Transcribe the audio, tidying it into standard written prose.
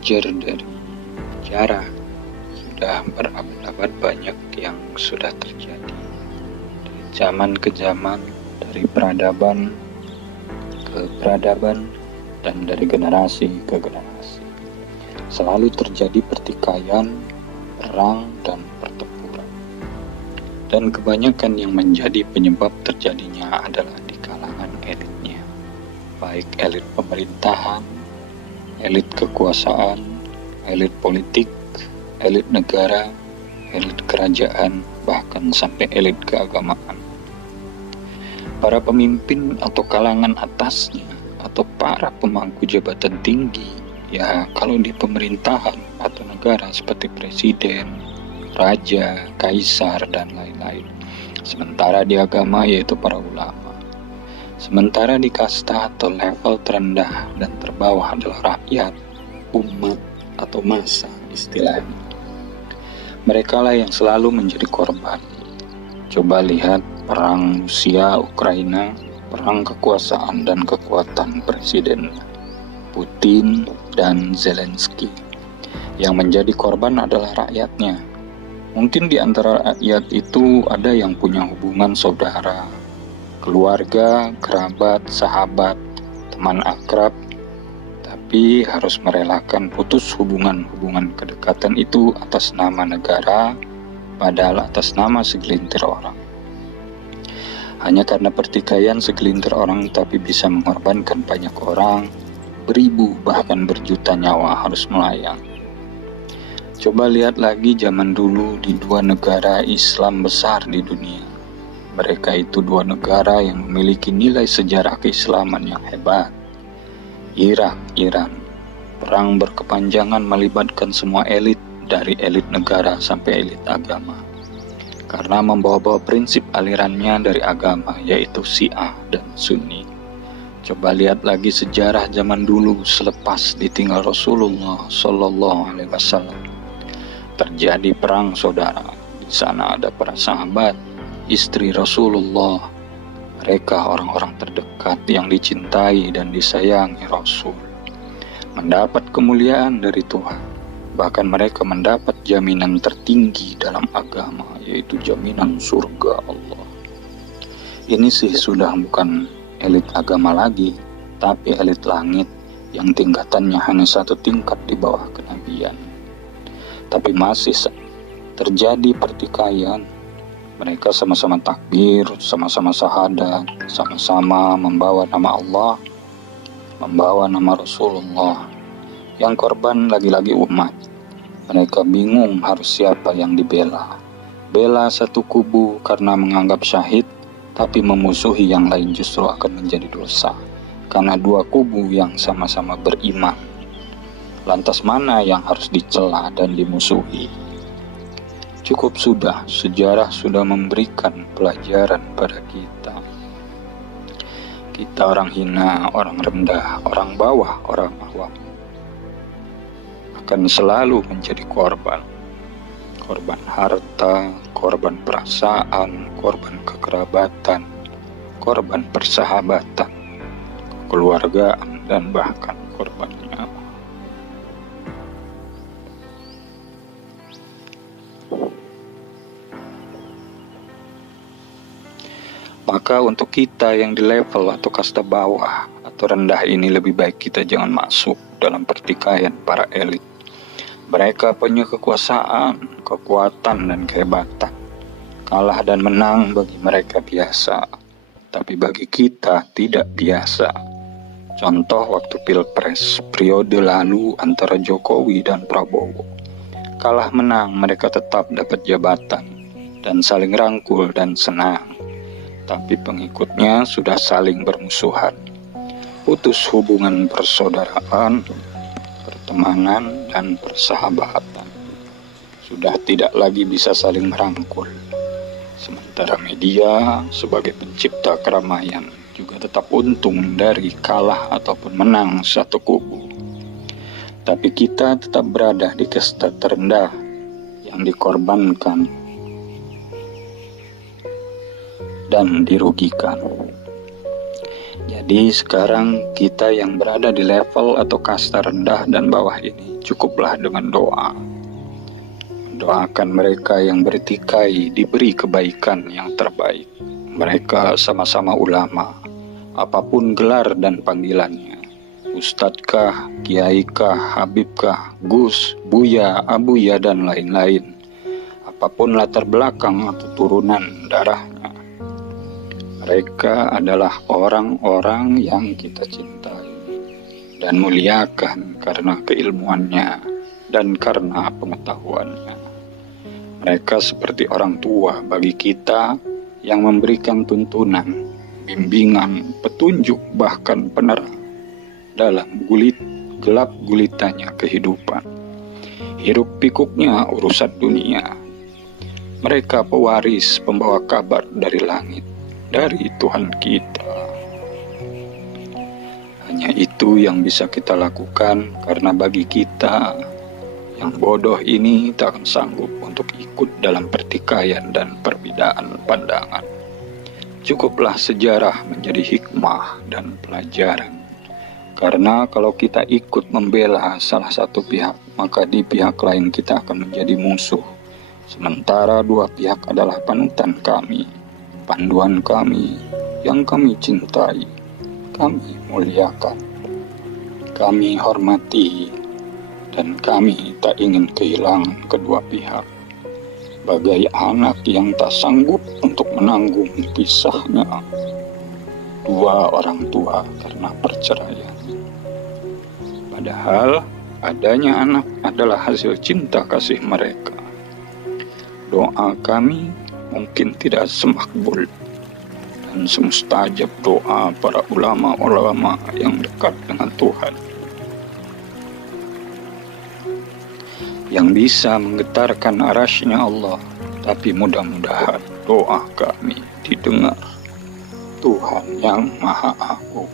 belajar dari sejarah, sudah berabad-abad banyak yang sudah terjadi dari zaman ke zaman, dari peradaban ke peradaban, dan dari generasi ke generasi. Selalu terjadi pertikaian, perang, dan pertempuran. Dan kebanyakan yang menjadi penyebab terjadinya adalah di kalangan elitnya, baik elit pemerintahan, elit kekuasaan, elit politik, elit negara, elit kerajaan, bahkan sampai elit keagamaan. Para pemimpin atau kalangan atasnya, atau para pemangku jabatan tinggi, ya kalau di pemerintahan atau negara seperti presiden, raja, kaisar, dan lain-lain. Sementara di agama yaitu para ulama. Sementara di kasta atau level terendah dan terbawah adalah rakyat, umat, atau massa istilahnya. Mereka lah yang selalu menjadi korban. Coba lihat perang Rusia, Ukraina, perang kekuasaan dan kekuatan Presiden Putin dan Zelensky. Yang menjadi korban adalah rakyatnya. Mungkin di antara rakyat itu ada yang punya hubungan saudara, keluarga, kerabat, sahabat, teman akrab, tapi harus merelakan putus hubungan kedekatan itu atas nama negara, padahal atas nama segelintir orang. Hanya karena pertikaian segelintir orang tapi bisa mengorbankan banyak orang, beribu bahkan berjuta nyawa harus melayang. Coba lihat lagi zaman dulu di dua negara Islam besar di dunia. Mereka itu dua negara yang memiliki nilai sejarah keislaman yang hebat. Irak, Iran. Perang berkepanjangan melibatkan semua elit, dari elit negara sampai elit agama. Karena membawa-bawa prinsip alirannya dari agama, yaitu Syiah dan Sunni. Coba lihat lagi sejarah zaman dulu selepas ditinggal Rasulullah Shallallahu Alaihi Wasallam. Terjadi perang saudara. Di sana ada para sahabat, istri Rasulullah. Mereka orang-orang terdekat yang dicintai dan disayangi Rasul. Mendapat kemuliaan dari Tuhan. Bahkan mereka mendapat jaminan tertinggi dalam agama, yaitu jaminan surga Allah. Ini sih sudah bukan elit agama lagi, tapi elit langit yang tingkatannya hanya satu tingkat di bawah kenabian. Tapi masih terjadi pertikaian. Mereka sama-sama takbir, sama-sama syahadat, sama-sama membawa nama Allah, membawa nama Rasulullah. Yang korban lagi-lagi umat. Mereka bingung harus siapa yang dibela. Bela satu kubu karena menganggap syahid, tapi memusuhi yang lain justru akan menjadi dosa. Karena dua kubu yang sama-sama beriman. Lantas mana yang harus dicela dan dimusuhi? Cukup sudah, sejarah sudah memberikan pelajaran pada kita. Kita orang hina, orang rendah, orang bawah, orang awam akan selalu menjadi korban. Korban harta, korban perasaan, korban kekerabatan, korban persahabatan, keluargaan, dan bahkan korban nyawa. Maka untuk kita yang di level atau kasta bawah atau rendah ini lebih baik kita jangan masuk dalam pertikaian para elit. Mereka punya kekuasaan, kekuatan, dan kehebatan. Kalah dan menang bagi mereka biasa, tapi bagi kita tidak biasa. Contoh waktu Pilpres periode lalu antara Jokowi dan Prabowo. Kalah menang mereka tetap dapat jabatan dan saling rangkul dan senang. Tapi pengikutnya sudah saling bermusuhan. Putus hubungan persaudaraan, pertemanan, dan persahabatan. Sudah tidak lagi bisa saling merangkul. Sementara media sebagai pencipta keramaian juga tetap untung dari kalah ataupun menang satu kubu. Tapi kita tetap berada di kasta terendah yang dikorbankan dan dirugikan. Jadi Jadi sekarang kita yang berada di level atau kasta rendah dan bawah ini cukuplah dengan doa. Doakan mereka yang bertikai diberi kebaikan yang terbaik. Mereka sama-sama ulama, apapun gelar dan panggilannya. Ustadzkah, kiaikah, habibkah, gus, buya, abuya, dan lain-lain. Apapun latar belakang atau turunan darahnya. Mereka adalah orang-orang yang kita cintai dan muliakan karena keilmuannya dan karena pengetahuannya. Mereka seperti orang tua bagi kita yang memberikan tuntunan, bimbingan, petunjuk, bahkan penerang dalam gelap gulitanya kehidupan. Hiruk pikuknya urusan dunia. Mereka pewaris pembawa kabar dari langit, dari Tuhan kita. Hanya itu yang bisa kita lakukan, karena bagi kita yang bodoh ini tak akan sanggup untuk ikut dalam pertikaian dan perbedaan pandangan. Cukuplah sejarah menjadi hikmah dan pelajaran. Karena kalau kita ikut membela salah satu pihak, maka di pihak lain kita akan menjadi musuh. Sementara dua pihak adalah panutan kami, panduan kami, yang kami cintai, kami muliakan, kami hormati, dan kami tak ingin kehilangan kedua pihak. Bagai anak yang tak sanggup untuk menanggung pisahnya dua orang tua karena perceraian. Padahal adanya anak adalah hasil cinta kasih mereka. Doa kami mungkin tidak semakbul dan semustajab doa para ulama-ulama yang dekat dengan Tuhan, yang bisa menggetarkan arasy-Nya Allah. Tapi mudah-mudahan doa kami didengar Tuhan yang Maha Agung.